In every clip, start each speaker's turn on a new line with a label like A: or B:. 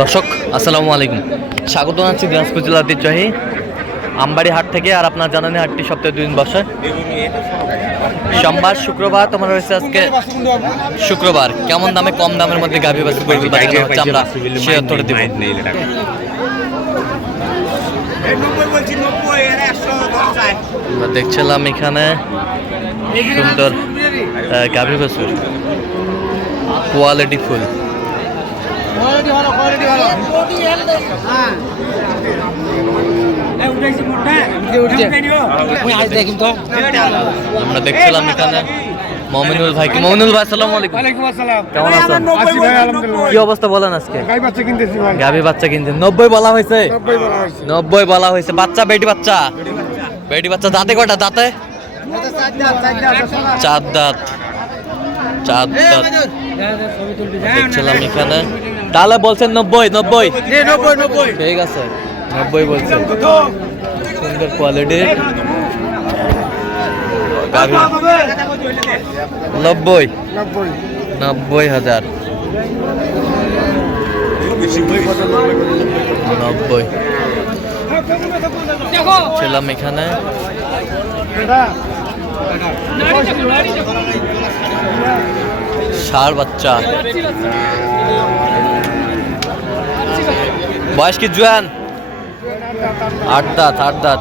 A: দর্শক, আসসালামু আলাইকুম। স্বাগত জানাচ্ছি দিনাজপুর জেলার ঐতিহ্যবাহী আমবাড়ি হাট থেকে আর আপনার জানানি হাটটি সপ্তাহে দুদিন বসে। সোমবার, শুক্রবার, তোমার রয়েছে আজকে শুক্রবার। কেমন দামে কম দামের মধ্যে গাভী হচ্ছে আমরা আমরা দেখছিলাম এখানে সুন্দর গাভী বাছুর। Quality full. আমরা দেখছিলাম এখানে মমিনুল ভাই কি? মমিনুল ভাই আসসালামু আলাইকুম। কেমন আছেন? কি অবস্থা বলেন আজকে? গাভী বাচ্চা কিনছে নব্বই বলা হয়েছে। নব্বই বলা হয়েছে। বাচ্চা বেটি বাচ্চা? বেটি বাচ্চা। দাঁতে কটা দাঁতে। চার দাঁত। চার দাঁত দেখছিলাম এখানে। তাহলে বলছেন নব্বই নব্বই। ঠিক আছে নব্বই বলছেন সুন্দর কোয়ালিটির নব্বই। নব্বই। হাজার। নব্বই। ছিলাম এখানে। ষাড় বাচ্চা। বয়স কি জুয়ান? আট দাঁত আট দাঁত।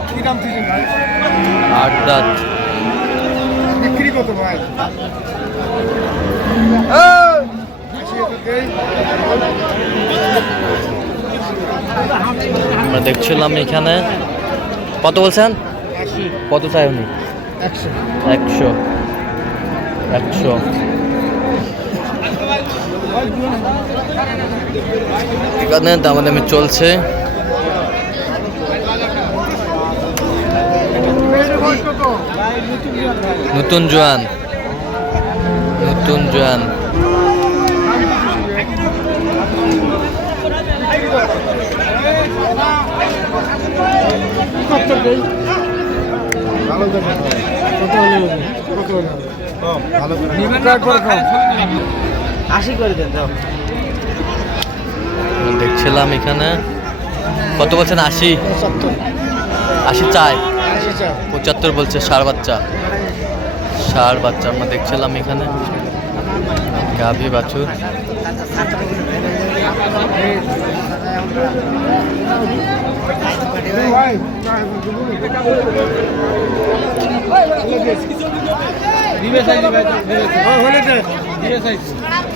A: আট দাঁত।
B: বিক্রি কত ভাই?
A: আমরা দেখছিলাম এখানে। কত বলছেন? কত চাই উনি?
B: একশো।
A: একশো। একশো। এখানে দামাদামি চলছে। নতুন জোয়ান। নতুন জোয়ান।
B: ভালো কত কত করে
A: দেখছিলাম এখানে। কত বলছেন? আশি?
B: পঁচাত্তর।
A: আশি চায়
B: আশি চা
A: পঁচাত্তর বলছে ষাড় বাচ্চা। ষাড় বাচ্চা আমরা দেখছিলাম এখানে। গাভী বাছুর।
B: ভাই হলে দে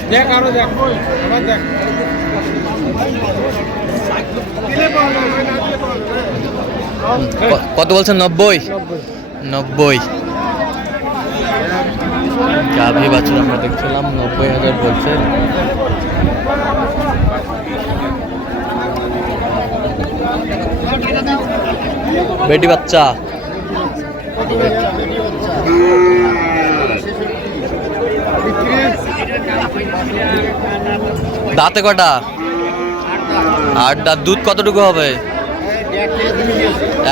B: দেখ আরও দেখ আবার দেখ। দিলে পাওয়া যাবে
A: ক- কত বলছেন? নব্বই?
B: নব্বই।
A: নব্বই গাভী বাছুর আমরা দেখছিলাম নব্বই হাজার বলছে। বেটি বাচ্চা। দাঁতে কটা আট দাঁত দুধ কতটুকু হবে?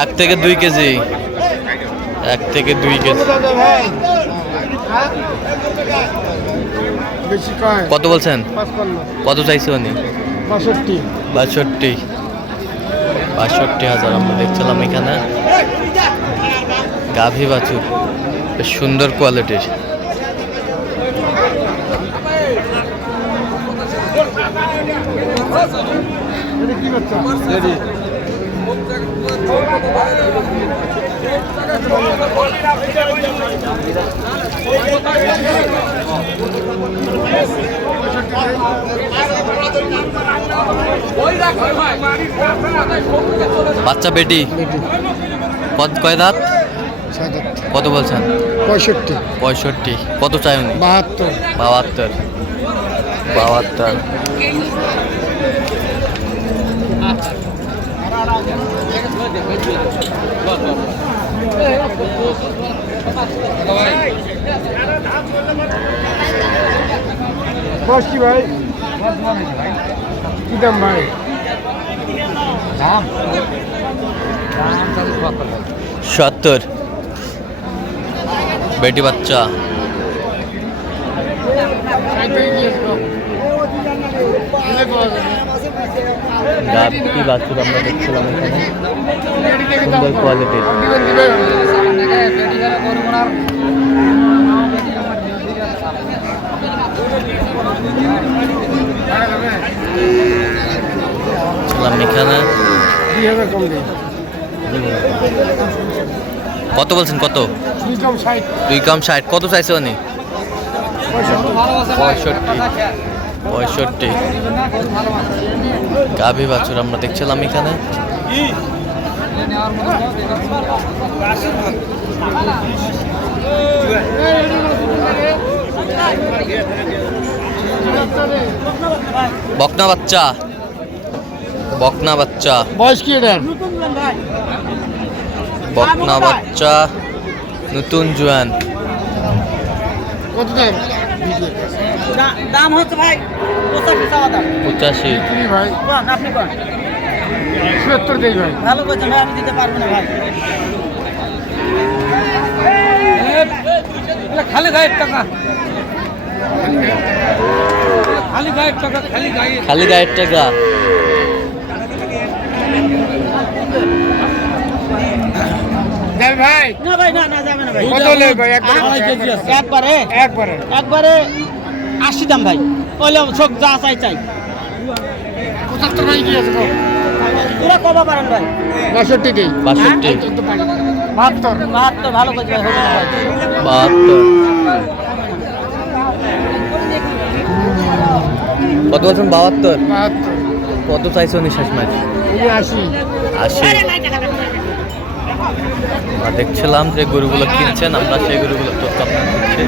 A: এক থেকে দুই কেজি। এক থেকে দুই কেজি। কত বলছেন? কত চাইছে উনি?
B: বাষট্টি
A: বাষট্টি। বাষট্টি হাজার। আমরা দেখছিলাম এখানে। গাভী বাছুর। বেশ সুন্দর কোয়ালিটির
B: এটা কি বাচ্চা
A: বেটি? কত কয় দাঁত?
B: দাঁত।
A: কত বলছেন?
B: পঁয়ষট্টি।
A: পঁয়ষট্টি। কত চাই উনি?
B: বাহাত্তর।
A: বাহাত্তর। বাহাত্তর।
B: বস কি ভাই। কি দাম ভাই?
A: দাম সত্তর। বেটি বাচ্চা। গাভি বাছুর আমরা দেখছিলাম এখানে। সুন্দর কোয়ালিটির এখানে। কত বলছেন কত?
B: দুই কাম ষাট।
A: কত চাইছে উনি? পঁয়ষট্টি। পঁয়ষট্টি। গাভি বাছুর আমরা দেখছিলাম এখানে। বকনা বাচ্চা। বকনা বাচ্চা।
B: বয়স কি এটার?
A: বকনা বাচ্চা। নতুন জোয়ান।
B: কত দাম
C: দাম হচ্ছে ভাই পঁচাশি চাওয়া দাম।
A: পঁচাশি।
B: ভাই?
C: আপনি কোন?
B: চুয়াত্তর দেই ভাই।
C: ভালো করছেন ভাই আমি দিতে পারব না ভাই।
B: খালি গায়ের টাকা। খালি গায়ের টাকা খালি গায়ের।
A: খালি গায়ের টাকা।
B: ভাই?
C: না ভাই না না যাবে না ভাই।
B: কত লে ভাই? একবারে
C: আড়াই কেজি আছে। একবারে?
B: একবারে
C: একবারে? আশি দাম ভাই। ওইলে সব যা চাই চাই।
B: পঁচাত্তর ভাই কি আছে?
C: তোরা কবা পারেন ভাই?
B: বাষট্টি দেই
A: বাষট্টি।
B: বাহাত্তর।
C: বাহাত্তর ভালো করছে ভাই হবে না ভাই।
A: বাহাত্তর। কত বলছেন? বাহাত্তর?
B: বাহাত্তর।
A: কত চাইছে উনি শেষ ম্যাচ
B: উনি আশি।
A: আশি আমরা দেখছিলাম যে গরুগুলো কিনছেন আমরা সেই গরুগুলো তো দিচ্ছি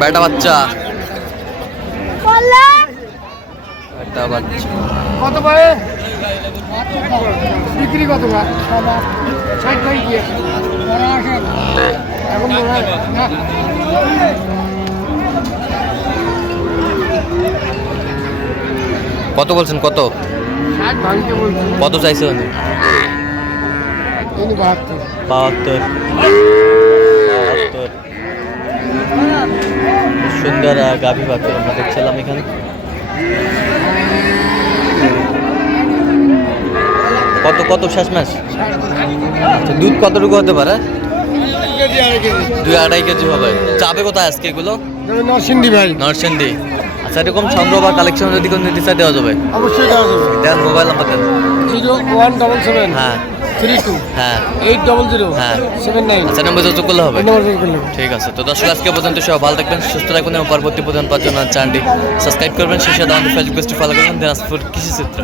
A: বেটা বাচ্চা। বেটা বাচ্চা।
B: কত ভাই বিক্রি কত ভাই ষাট ভাই এখন না।
A: কত বলছেন? কত? কত চাইছে উনি?
B: বাহাত্তর।
A: বাহাত্তর। বাহাত্তর। সুন্দর গাভী বাছুর আমরা দেখছিলাম এখানে। কত কত শেষ ম্যাচ? আচ্ছা দুধ কতটুকু হতে পারে?
B: কেজি আড়াই কেজি।
A: দুই আড়াই কেজি হবে। চাবে কোথায় আজকে এগুলো?
B: নরসিংদী ভাই।
A: নরসিংদী। আচ্ছা এরকম সংগ্রহ বা কালেকশন যদি কোনো নিতে চাই দেওয়া যাবে?
B: অবশ্যই দেওয়া যাবে।
A: দেন মোবাইল নাম্বার দেন।
B: জিরো ওয়ান ডবল সেভেন
A: হ্যাঁ।
B: থ্রি টু
A: হ্যাঁ।
B: এইট ডবল জিরো
A: হ্যাঁ।
B: Seven nine.
A: আচ্ছা নাম্বার যোগাযোগ করলে হবে? ঠিক আছে তো দর্শক আজকে পর্যন্ত সব ভালো থাকবেন সুস্থ থাকবেন এবং পরবর্তী প্রধান পাঁচজন চ্যানেলটি সাবস্ক্রাইব করবেন। শেষে আমাদের ফেসবুক পেজটি ফলো করবেন দিনাজপুর কৃষি চিত্র